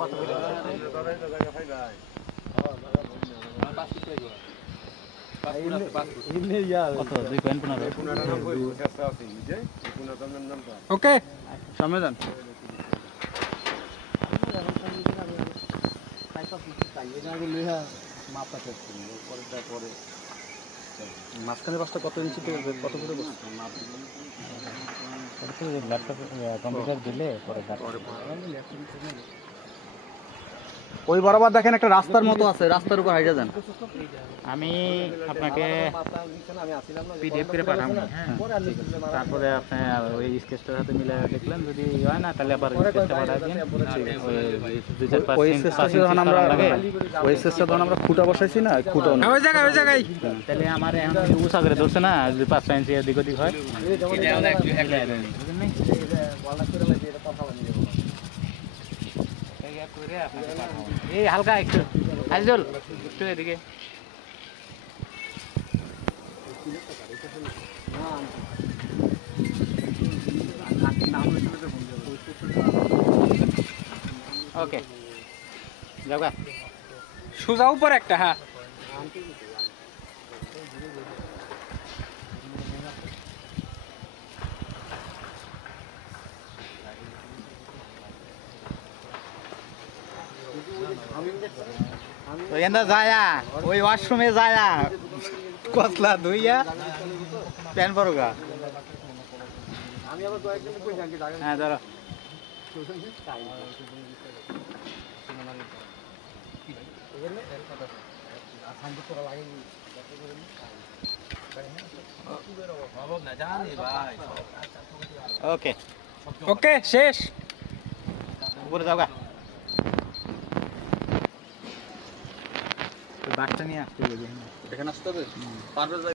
কত করে ওকে সামনে যান। মাঝখানে বাসটা কত ইঞ্চিতে কত করে কম্পিউটার দিলে পরে ওই বরাবর দেখেন একটা রাস্তার মতো আছে, রাস্তার উপর হাইটা যান। আমি আপনাকে পিডিএফ করে পাঠাবো, তারপরে আপনি ওই স্কেচটার সাথে মিলে দেখলেন, যদি হয় না তাহলে আবার স্কেচটা পাঠাবেন। ওই স্কেচটা যখন আমরা আমরা খুঁটা বসাইছি না, খুঁটা ওই জায়গায় তাহলে আমার এখন উষা করে ধরছে না, যদি 5 ইঞ্চি এদিক ওদিক হয় এই হালকা একটু আজিজুল একটু এদিকে। ওকে যাওগা সোজা উপর একটা। হ্যাঁ ওইখানটা যায়া ওই ওয়াশরুমে যায়া কসলা ধুইয়া প্যান পরোগা। হ্যাঁ ধরো ওকে ওকে শেষ। উপরে যাওগা বাসটা নিয়ে আসতে হবে, এখানে আসতে হবে।